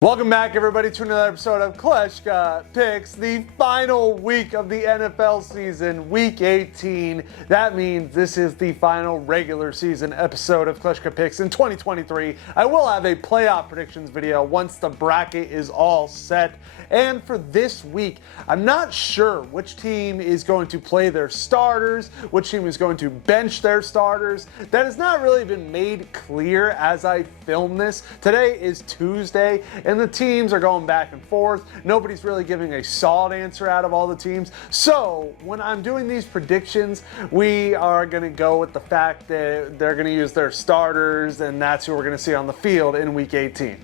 Welcome back, everybody, to another episode of Kleschka Picks, the final week of the NFL season, Week 18. That means this is the final regular season episode of Kleschka Picks in 2023. I will have a playoff predictions video once the bracket is all set. And for this week, I'm not sure which team is going to play their starters, which team is going to bench their starters. That has not really been made clear as I film this. Today is Tuesday, and the teams are going back and forth. Nobody's really giving a solid answer out of all the teams. So when I'm doing these predictions, we are going to go with the fact that they're going to use their starters, and that's who we're going to see on the field in Week 18.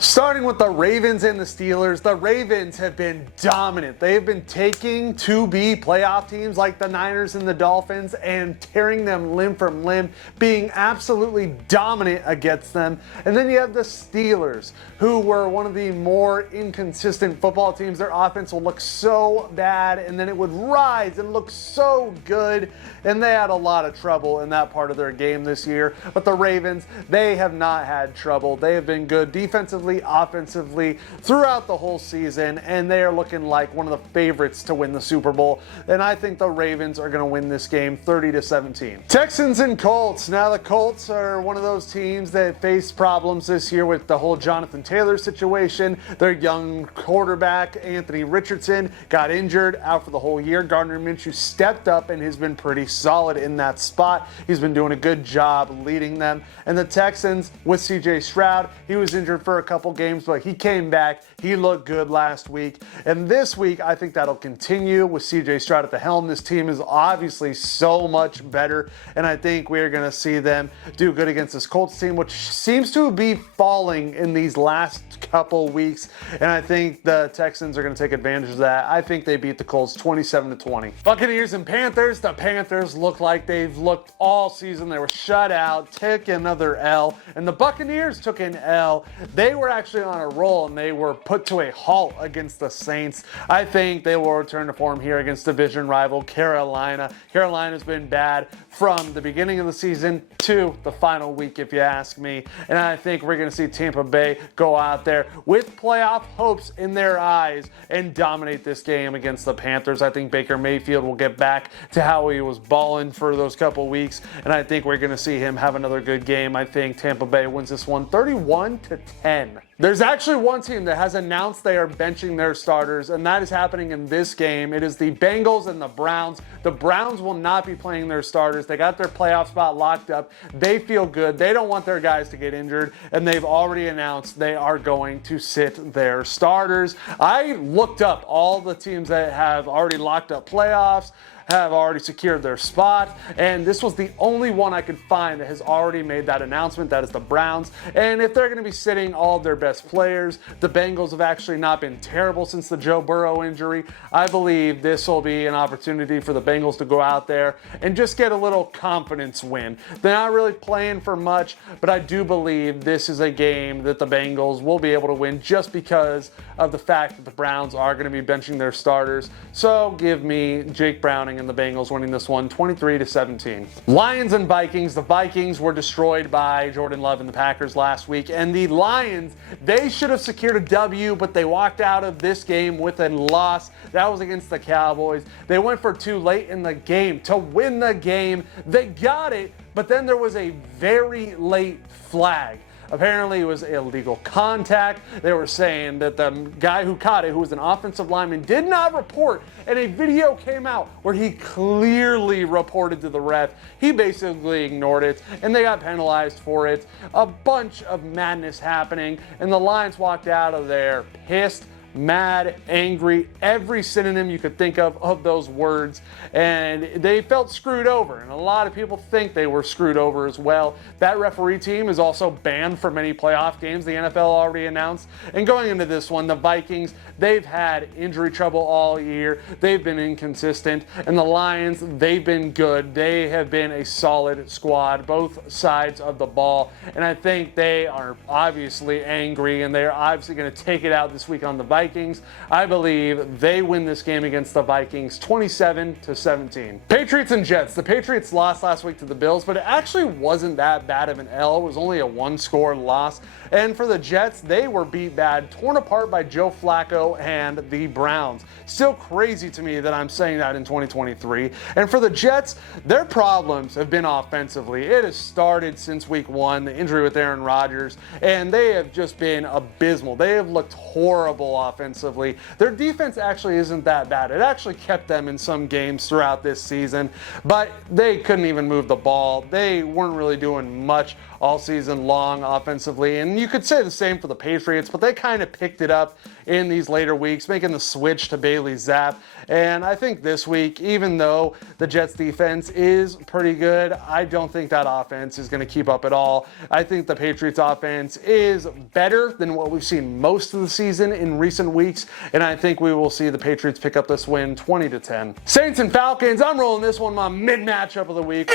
Starting with the Ravens and the Steelers, the Ravens have been dominant. They've been taking to-be playoff teams like the Niners and the Dolphins and tearing them limb from limb, being absolutely dominant against them. And then you have the Steelers, who were one of the more inconsistent football teams. Their offense will look so bad, and then it would rise and look so good. And they had a lot of trouble in that part of their game this year. But the Ravens, they have not had trouble. They have been good defensively, offensively throughout the whole season, and they are looking like one of the favorites to win the Super Bowl. And I think the Ravens are going to win this game 30-17. Texans and Colts. Now the Colts are one of those teams that faced problems this year with the whole Jonathan Taylor situation. Their young quarterback, Anthony Richardson, got injured, out for the whole year. Gardner Minshew stepped up and has been pretty solid in that spot. He's been doing a good job leading them. And the Texans with CJ Stroud, he was injured for a couple games, but he came back. He looked good last week. And this week, I think that'll continue with CJ Stroud at the helm. This team is obviously so much better, and I think we're going to see them do good against this Colts team, which seems to be falling in these last couple weeks. And I think the Texans are going to take advantage of that. I think they beat the Colts 27-20. Buccaneers and Panthers. The Panthers look like they've looked all season. They were shut out, took another L, and the Buccaneers took an L. They were actually on a roll, and they were put to a halt against the Saints. I think they will return to form here against division rival Carolina. Carolina's been bad from the beginning of the season to the final week, if you ask me. And I think we're going to see Tampa Bay go out there with playoff hopes in their eyes and dominate this game against the Panthers. I think Baker Mayfield will get back to how he was balling for those couple weeks, and I think we're going to see him have another good game. I think Tampa Bay wins this one 31-10. There's actually one team that has announced they are benching their starters, and that is happening in this game. It is the Bengals and the Browns. The Browns will not be playing their starters. They got their playoff spot locked up. They feel good. They don't want their guys to get injured, and they've already announced they are going to sit their starters. I looked up all the teams that have already locked up playoffs, have already secured their spot, and this was the only one I could find that has already made that announcement. That is the Browns. And if they're going to be sitting all of their best players, the Bengals have actually not been terrible since the Joe Burrow injury. I believe this will be an opportunity for the Bengals to go out there and just get a little confidence win. They're not really playing for much, but I do believe this is a game that the Bengals will be able to win just because of the fact that the Browns are going to be benching their starters. So give me Jake Browning and the Bengals winning this one 23-17. Lions and Vikings. The Vikings were destroyed by Jordan Love and the Packers last week, and the Lions, they should have secured a W, but they walked out of this game with a loss. That was against the Cowboys. They went for two late in the game to win the game. They got it, but then there was a very late flag. Apparently, it was illegal contact. They were saying that the guy who caught it, who was an offensive lineman, did not report, and a video came out where he clearly reported to the ref. He basically ignored it, and they got penalized for it. A bunch of madness happening, and the Lions walked out of there pissed, mad, angry, every synonym you could think of those words, and they felt screwed over, and a lot of people think they were screwed over as well. That referee team is also banned from many playoff games, the NFL already announced. And going into this one, the Vikings, they've had injury trouble all year. They've been inconsistent, and the Lions, they've been good. They have been a solid squad, both sides of the ball, and I think they are obviously angry, and they're obviously going to take it out this week on the Vikings. Vikings. I believe they win this game against the Vikings 27-17. Patriots and Jets. The Patriots lost last week to the Bills, but it actually wasn't that bad of an L. It was only a one-score loss. And for the Jets, they were beat bad, torn apart by Joe Flacco and the Browns. Still crazy to me that I'm saying that in 2023. And for the Jets, their problems have been offensively. It has started since week one, the injury with Aaron Rodgers, and they have just been abysmal. They have looked horrible offensively. Their defense actually isn't that bad. It actually kept them in some games throughout this season, but they couldn't even move the ball. They weren't really doing much all season long offensively, and you could say the same for the Patriots, but they kind of picked it up in these later weeks, making the switch to Bailey Zapp. And I think this week, even though the Jets defense is pretty good, I don't think that offense is going to keep up at all. I think the Patriots offense is better than what we've seen most of the season in recent weeks, and I think we will see the Patriots pick up this win 20-10. Saints and Falcons, I'm rolling this one my mid-matchup of the week,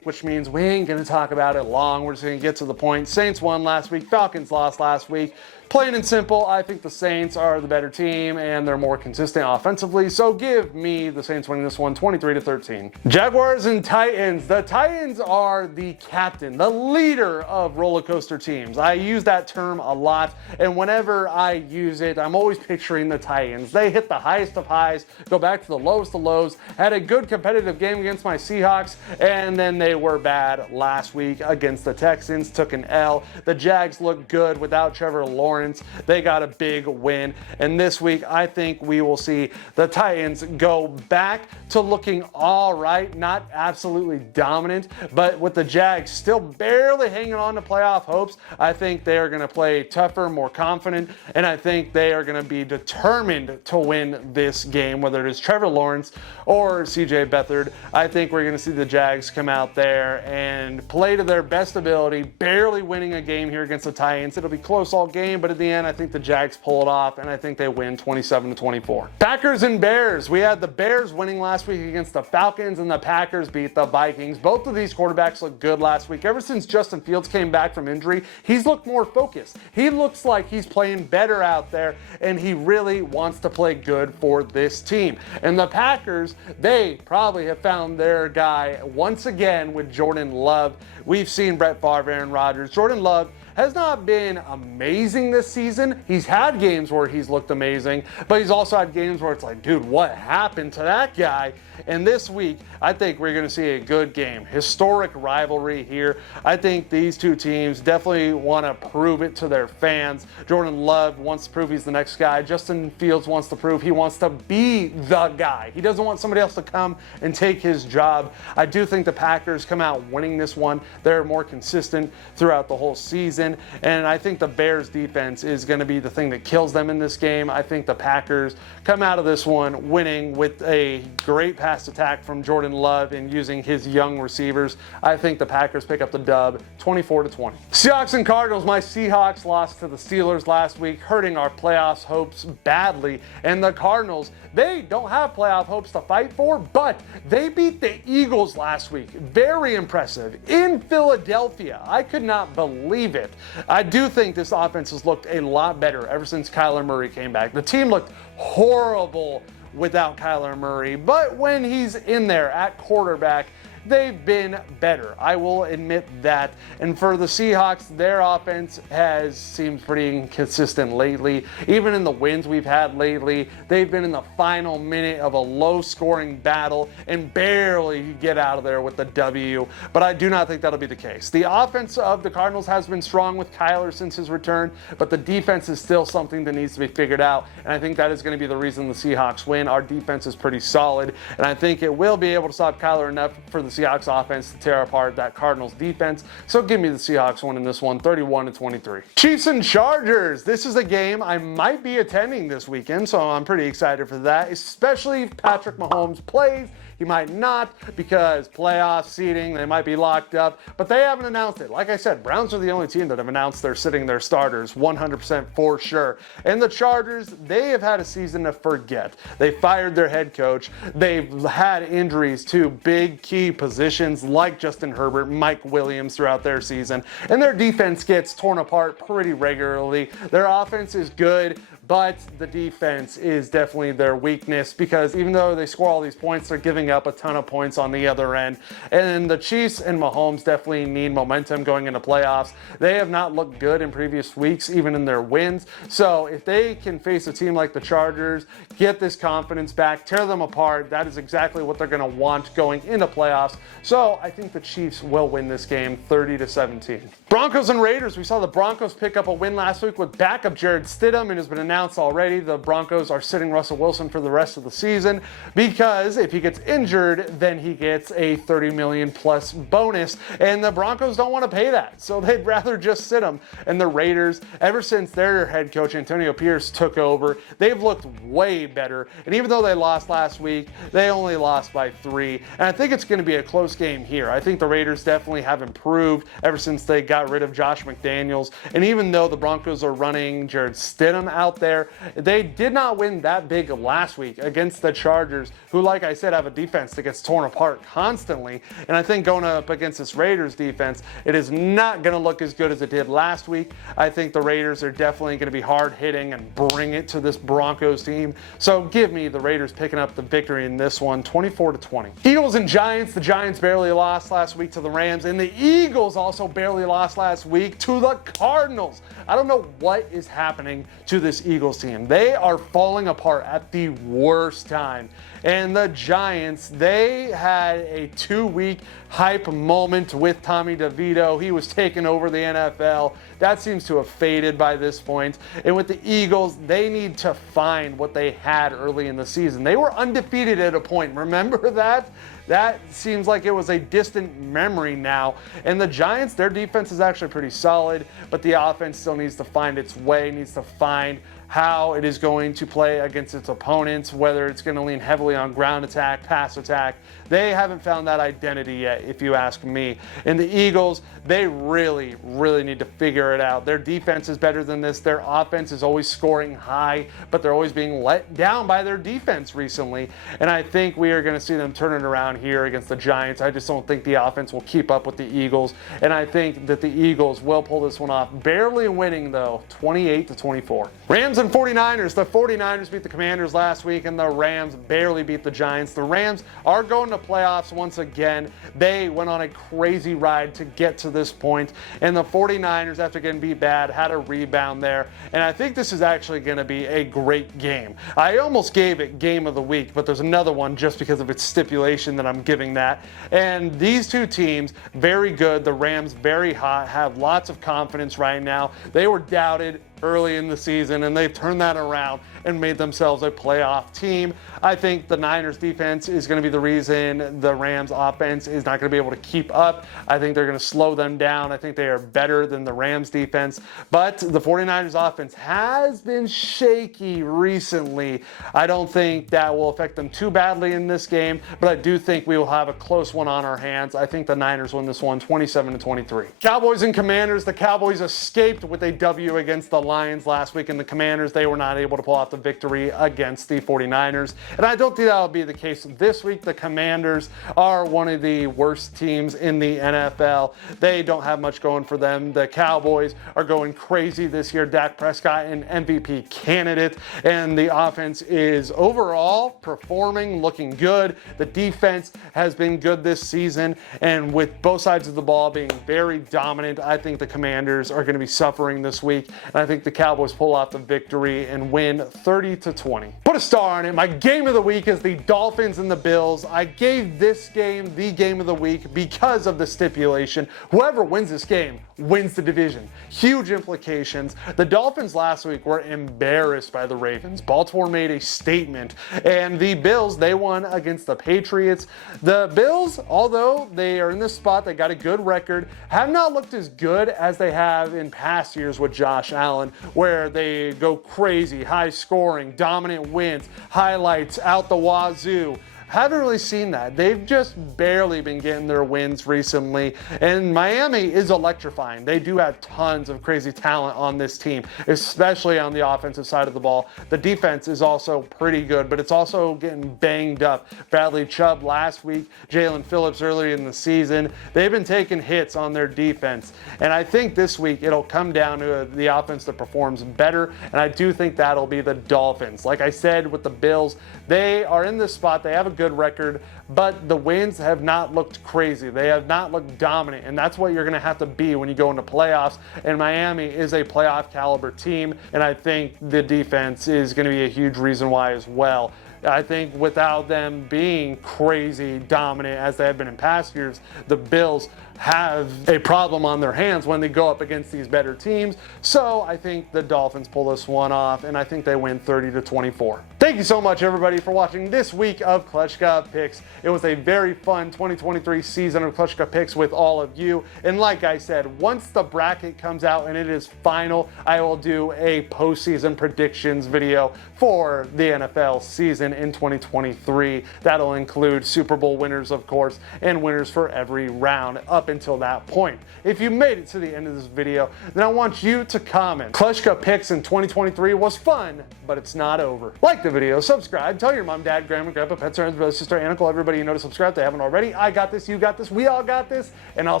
which means we ain't going to talk about it long. We're just going to get to the point. Saints won last week, Falcons lost last week. Plain and simple, I think the Saints are the better team and they're more consistent offensively, so give me the Saints winning this one 23-13. Jaguars and Titans. The Titans are the captain, the leader of roller coaster teams. I use that term a lot, and whenever I use it, I'm always picturing the Titans. They hit the highest of highs, go back to the lowest of lows, had a good competitive game against my Seahawks, and then they were bad last week against the Texans, took an L. The Jags look good without Trevor Lawrence. They got a big win. And this week, I think we will see the Titans go back to looking all right, not absolutely dominant, but with the Jags still barely hanging on to playoff hopes, I think they are going to play tougher, more confident, and I think they are going to be determined to win this game, whether it is Trevor Lawrence or CJ Beathard. I think we're going to see the Jags come out there and play to their best ability, barely winning a game here against the Titans. It'll be close all game, but at the end, I think the Jags pull it off, and I think they win 27-24. Packers and Bears. We had the Bears winning last week against the Falcons, and the Packers beat the Vikings. Both of these quarterbacks looked good last week. Ever since Justin Fields came back from injury, he's looked more focused. He looks like he's playing better out there, and he really wants to play good for this team. And the Packers, they probably have found their guy once again with Jordan Love. We've seen Brett Favre, Aaron Rodgers. Jordan Love has not been amazing this season. He's had games where he's looked amazing, but he's also had games where it's like, dude, what happened to that guy? And this week, I think we're going to see a good game. Historic rivalry here. I think these two teams definitely want to prove it to their fans. Jordan Love wants to prove he's the next guy. Justin Fields wants to prove he wants to be the guy. He doesn't want somebody else to come and take his job. I do think the Packers come out winning this one. They're more consistent throughout the whole season, and I think the Bears defense is going to be the thing that kills them in this game. I think the Packers come out of this one winning with a great pass attack from Jordan Love and using his young receivers. I think the Packers pick up the dub 24-20. Seahawks and Cardinals. My Seahawks lost to the Steelers last week, hurting our playoffs hopes badly. And the Cardinals, they don't have playoff hopes to fight for, but they beat the Eagles last week. Very impressive. In Philadelphia. I could not believe it. I do think this offense has looked a lot better ever since Kyler Murray came back. The team looked horrible without Kyler Murray, but when he's in there at quarterback, they've been better. I will admit that. And for the Seahawks, their offense has seemed pretty inconsistent lately. Even in the wins we've had lately, they've been in the final minute of a low-scoring battle and barely get out of there with the W. But I do not think that'll be the case. The offense of the Cardinals has been strong with Kyler since his return, but the defense is still something that needs to be figured out. And I think that is going to be the reason the Seahawks win. Our defense is pretty solid, and I think it will be able to stop Kyler enough for the Seahawks offense to tear apart that Cardinals defense. So give me the Seahawks winning this one 31-23. Chiefs and Chargers. This is a game I might be attending this weekend, so I'm pretty excited for that, especially if Patrick Mahomes plays. He might not because playoff seeding, they might be locked up, but they haven't announced it. Like I said, Browns are the only team that have announced they're sitting their starters 100% for sure. And the Chargers, they have had a season to forget. They fired their head coach. They've had injuries to big key positions like Justin Herbert, Mike Williams throughout their season, and their defense gets torn apart pretty regularly. Their offense is good, but the defense is definitely their weakness, because even though they score all these points, they're giving up a ton of points on the other end. And the Chiefs and Mahomes definitely need momentum going into playoffs. They have not looked good in previous weeks, even in their wins. So if they can face a team like the Chargers, get this confidence back, tear them apart, that is exactly what they're going to want going into playoffs. So I think the Chiefs will win this game 30-17. Broncos and Raiders. We saw the Broncos pick up a win last week with backup Jared Stidham. It has been announced already the Broncos are sitting Russell Wilson for the rest of the season, because if he gets injured, then he gets a $30 million plus bonus, and the Broncos don't want to pay that, so they'd rather just sit him. And the Raiders, ever since their head coach Antonio Pierce took over, they've looked way better, and even though they lost last week, they only lost by 3, and I think it's going to be a close game here. I think the Raiders definitely have improved ever since they got rid of Josh McDaniels, and even though the Broncos are running Jared Stidham out there, they did not win that big last week against the Chargers, who, like I said, have a defense that gets torn apart constantly. And I think going up against this Raiders defense, it is not going to look as good as it did last week. I think the Raiders are definitely going to be hard hitting and bring it to this Broncos team. So give me the Raiders picking up the victory in this one, 24-20. Eagles and Giants. The Giants barely lost last week to the Rams, and the Eagles also barely lost last week to the Cardinals. I don't know what is happening to this Eagles team. They are falling apart at the worst time. And the Giants, they had a 2-week hype moment with Tommy DeVito. He was taking over the NFL. That seems to have faded by this point. And with the Eagles, they need to find what they had early in the season. They were undefeated at a point. Remember that? That seems like it was a distant memory now. And the Giants, their defense is actually pretty solid, but the offense still needs to find its way, needs to find how it is going to play against its opponents, whether it's going to lean heavily on ground attack, pass attack. They haven't found that identity yet, if you ask me. And the Eagles, they really, really need to figure it out. Their defense is better than this. Their offense is always scoring high, but they're always being let down by their defense recently. And I think we are going to see them turn it around here against the Giants. I just don't think the offense will keep up with the Eagles. And I think that the Eagles will pull this one off. Barely winning, though, 28-24. Rams and 49ers. The 49ers beat the Commanders last week, and the Rams barely beat the Giants. The Rams are going to playoffs once again. They went on a crazy ride to get to this point, and the 49ers, after getting beat bad, had a rebound there. And I think this is actually going to be a great game. I almost gave it game of the week, but there's another one just because of its stipulation that I'm giving that. And these two teams, very good. The Rams, very hot, have lots of confidence right now. They were doubted early in the season, and they've turned that around and made themselves a playoff team. I think the Niners defense is going to be the reason the Rams offense is not going to be able to keep up. I think they're going to slow them down. I think they are better than the Rams defense, but the 49ers offense has been shaky recently. I don't think that will affect them too badly in this game, but I do think we will have a close one on our hands. I think the Niners win this one 27-23. Cowboys and Commanders. The Cowboys escaped with a W against the Lions last week, and the Commanders, they were not able to pull off the victory against the 49ers. And I don't think that will be the case this week. The Commanders are one of the worst teams in the NFL. They don't have much going for them. The Cowboys are going crazy this year. Dak Prescott, an MVP candidate, and the offense is overall performing, looking good. The defense has been good this season, and with both sides of the ball being very dominant, I think the Commanders are going to be suffering this week, and I think the Cowboys pull off the victory and win 30-20. Put a star on it. My game of the week is the Dolphins and the Bills. I gave this game the game of the week because of the stipulation. Whoever wins this game wins the division. Huge implications. The Dolphins last week were embarrassed by the Ravens. Baltimore made a statement, and the Bills, they won against the Patriots. The Bills, although they are in this spot, they got a good record, have not looked as good as they have in past years with Josh Allen, where they go crazy, high scoring, dominant wins, highlights out the wazoo, haven't really seen that. They've just barely been getting their wins recently, and Miami is electrifying. They do have tons of crazy talent on this team, especially on the offensive side of the ball. The defense is also pretty good, but it's also getting banged up. Bradley Chubb last week, Jalen Phillips earlier in the season. They've been taking hits on their defense, and I think this week it'll come down to the offense that performs better, and I do think that'll be the Dolphins. Like I said with the Bills, they are in this spot. They have a good record, but the wins have not looked crazy. They have not looked dominant, and that's what you're going to have to be when you go into playoffs, and Miami is a playoff caliber team, and I think the defense is going to be a huge reason why as well. I think without them being crazy dominant as they have been in past years, the Bills have a problem on their hands when they go up against these better teams. So I think the Dolphins pull this one off, and I think they win 30-24. Thank you so much, everybody, for watching this week of Kleschka Picks. It was a very fun 2023 season of Kleschka Picks with all of you. And like I said, once the bracket comes out and it is final, I will do a postseason predictions video for the NFL season in 2023. That'll include Super Bowl winners, of course, and winners for every round up until that point. If you made it to the end of this video, then I want you to comment. Kleschka Picks in 2023 was fun, but it's not over. Like the video, subscribe, tell your mom, dad, grandma, grandpa, pets, friends, brother, sister, and uncle, everybody you know to subscribe if they haven't already. I got this, you got this, we all got this, and I'll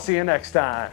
see you next time.